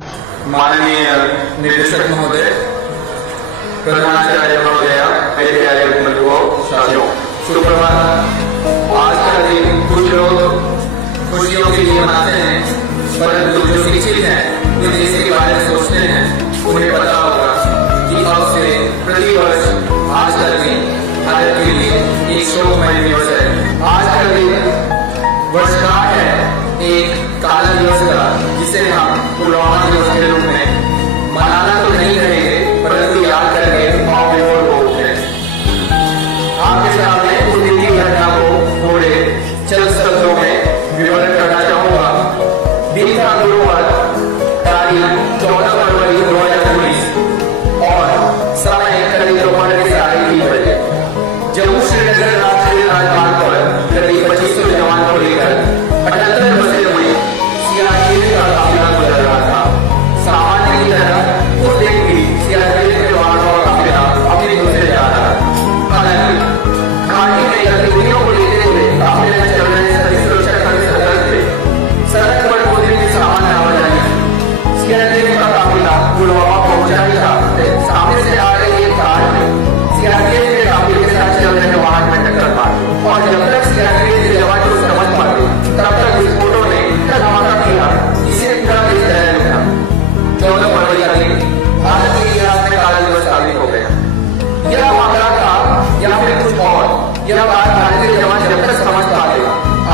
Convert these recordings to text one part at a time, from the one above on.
माननीय निर्देशक महोदय, प्रधानाचार्य महोदय, मेरे प्यारे बंधुओं, साथियों, सुप्रभात। आज का दिन कुछ लोग खुशियों के लिए मनाते हैं, परंतु जो शिक्षित हैं, जो देश के बारे में सोचते हैं, उन्हें पता होगा कि अब से प्रतिवर्ष आज का दिन भारत के लिए एक शोकमय दिवस है। आज का दिन वर्षगांठ है एक काला दिवस का, जिसे हम पुलवामा दिवस के रूप में मनाना तो नहीं करेंगे, परंतु याद करके पाँव में और वो उठे। आपके सामने उस दिन की घटना को थोड़े चंद शब्दों में विवरण करना चाहूंगा। दिन का गुरुवार, तारीख 14 फरवरी 2019 और समय करीब दोपहर के 3:30 बजे जम्मू श्रीनगर राष्ट्रीय राजमार्ग पर करीब 2500 जवान को लेकर 78 बसें हुई सीआरपीएफ का काफिला गुजर रहा था। सामान्य की तरह उस दिन भी सीआरपीएफ के जवानों का काफिला अपनी दूसरे जा रहा था। हालांकि घाटी में गतिविधियों को लेते हुए काफिले में चल रहे सभी सुरक्षाकर्मी सतर्क थे। सड़क पर कोई भी सामान्य आवाजाही सीआरपीएफ का काफिला पुलवामा पहुंचा ही था। सामने से आ रही एक कार में सीआरपीएफ के काफिले के साथ चल रहे वाहन में टक्कर मारी और जब तक सीआरपीएफ के जवान को समझ पाते तब तक विस्फोटों ने इतना धमाका किया जिससे पूरा देश दहल उठा। 14 फरवरी का दिन भारत के इतिहास में काला दिवस साबित हो गया। यह मामला था या फिर कुछ और, यह बात भारतीय जवान जब तक समझ पाते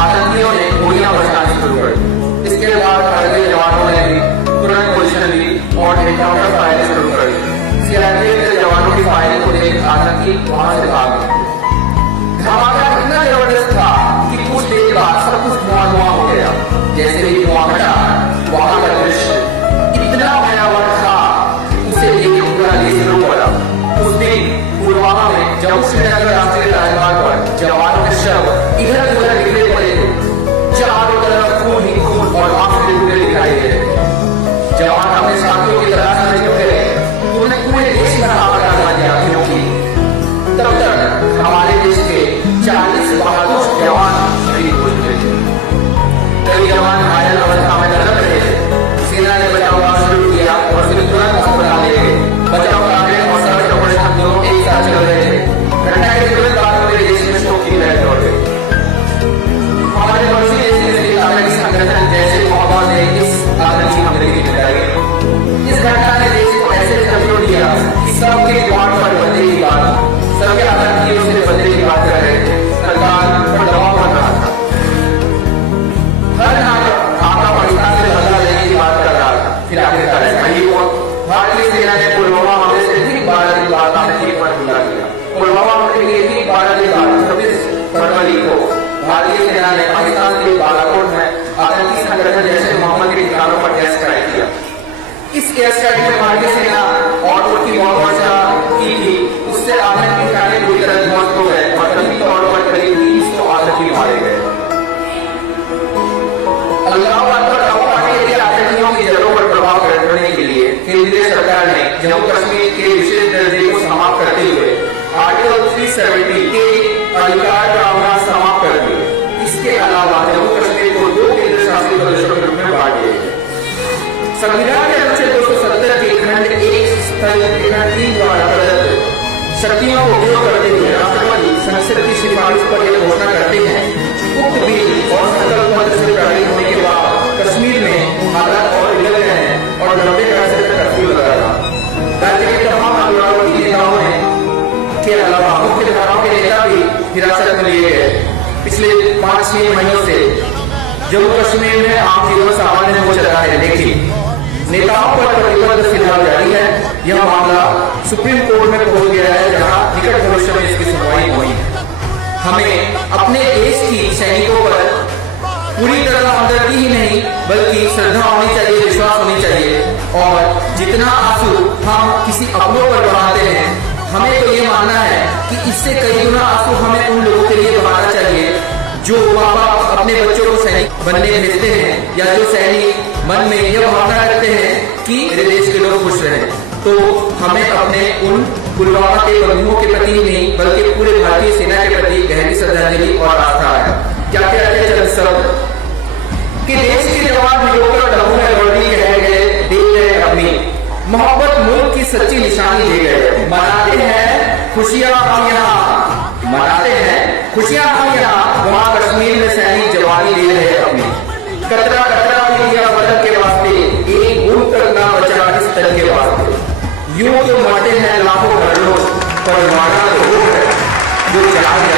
आतंकियों ने गोलियां बरसानी शुरू कर दी। इसके बाद भारतीय जवानों ने भी तुरंत पोजीशन ली और एनकाउंटर फायरिंग शुरू कर दी। सीआरपीएफ के जवानों की फायरिंग को देख आतंकी वहां से भाग गए। धमाका इतना जबरदस्त था कि कुछ देर बाद सब कुछ धुआं हो गया। जैसे ही धुआं हटा, वहां का दृश्य इतना भयावह था कि उसे देख पूरा देश रो पड़ा। उस दिन पुलवामा में जम्मू श्रीनगर राष्ट्रीय राजमार्ग पर जवानों के शव इधर उधर गिरे पड़े थे। चारों तरफ खून ही खून और आंसू के टुकड़े दिखाई दे रहे। जवान अपने साथियों की तलाश में जुटे रहे। उन्होंने पूरे देश का आंकड़ा लगा दिया, क्योंकि तब तक हमारे देश के 40 बहादुर जवान शहीद हो चुके थे। कई जवान घायल अवस्था में तड़प रहे थे। सेना ने बचाव कार्य शुरू किया और फिर तुरंत अस्पताल ले गए। बचाव कार्य और सर्च ऑपरेशन दोनों एक साथ चल रहे थे। घटना के तुरंत बाद पूरे देश में शोक की लहर दौड़ गई। हमारे पड़ोसी देश में आतंकी संगठन जैसे मोहम्मद ने इस आतंकी हमले की निंदा की। इस घटना ने देश को ऐसे झकझोर दिया कि सबके द्वार पर बंदे की बात, सबके आतंकियों से बंदे की बात कर रहे थे। सरकार पर दबाव बन रहा था। हर आका पाकिस्तान से बदला लेने की बात कर रहा था। फिर आखिरकार ऐसा ही हुआ। भारतीय सेना ने पुलवामा हमले से ठीक 12 दिन बाद आतंकी पर हमला किया। पुलवामा हमले के ठीक 12 दिन बाद 26 फरवरी को भारतीय सेना ने पाकिस्तान के बालाकोट में आतंकी संगठन जैसे मोहम्मद के ठिकानों पर एयर स्ट्राइक किया। इस एयर स्ट्राइक में भारतीय सेना और उनकी बहुत वर्षा की थी, उससे आतंकी ठिकाने पूरी तरह ध्वस्त हो गए और कभी तौर पर करीब 300 आतंकी मारे गए। अल्लाह के आतंकियों की जड़ों पर प्रभाव करने के लिए केंद्रीय सरकार ने जम्मू कश्मीर के विशेष दर्जे को समाप्त करते हुए आर्टिकल 370 के अधिकार प्रावधान समाप्त कर दिए। इसके अलावा जम्मू कश्मीर को 2 केंद्र शासित प्रदेशों के रूप में बांट दिया गया। संविधान के अनुच्छेद 270 के खंड 1 स्थल 3 द्वारा प्रदत्त शक्तियों को उपयोग करते हुए राष्ट्रपति संसद की सिफारिश पर यह घोषणा करते हैं। उक्त बिल और संकल्प पत्र से पारित होने के बाद कश्मीर में हालात और बिगड़ गए हैं और 90% तक कर्फ्यू लगा था। राज्य के तमाम आंदोलनकारी नेताओं के अलावा मुख्य धाराओं के नेता भी हिरासत में लिए गए। पिछले 5-6 महीनों से जम्मू कश्मीर में आम जीवन सामान्य हो चला है, लेकिन नेताओं पर प्रतिबंध फिलहाल जारी है। यह मामला सुप्रीम कोर्ट में पहुंच गया है, जहां निकट भविष्य में इसकी सुनवाई हुई है। हमें अपने देश की सैनिकों पर पूरी तरह हमदर्दी ही नहीं बल्कि श्रद्धा होनी चाहिए, विश्वास होनी चाहिए। और जितना आंसू हम किसी अपनों पर बहाते हैं, हमें तो ये मानना है कि इससे कई गुना आंसू हमें उन लोगों के लिए बहाना चाहिए जो माँ बाप अपने बच्चों को सैनिक बनने भेजते हैं, या जो सैनिक मन में यह भावना रखते हैं कि मेरे देश के लोग खुश रहें। तो हमें अपने उन पुलवामा के बंधुओं के प्रति नहीं बल्कि पूरे भारतीय सेना के प्रति गहरी श्रद्धांजलि और आस्था है। क्या कहते हैं चंद शब्द कि देश के जवान लोगों डबू में वर्दी कह गए, देख अपनी, मोहब्बत मुल्क की सच्ची निशानी दे गए। मनाते हैं खुशियां हम यहाँ, मनाते हैं खुशियां हम यहाँ, वहां कश्मीर में सैनिक जवानी दे रहे अपनी। कतरा कतरा भी दिया वतन के वास्ते, एक बूंद तक ना बचा इस तन के वास्ते। यूं तो मरते हैं लाखों करोड़ों, पर माना तो वो है जो जाग